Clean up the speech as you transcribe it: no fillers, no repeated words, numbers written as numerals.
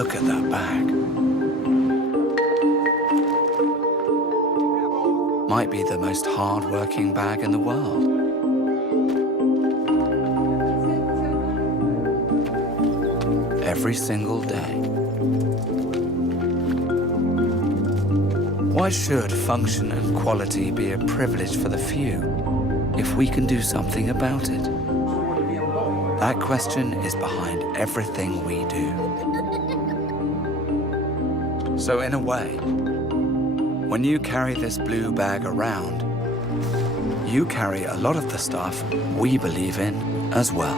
Look at that bag. Might be the most hard-working bag in the world. Every single day. Why should function and quality be a privilege for the few if we can do something about it? That question is behind everything we do. So in a way, when you carry this blue bag around, you carry a lot of the stuff we believe in as well.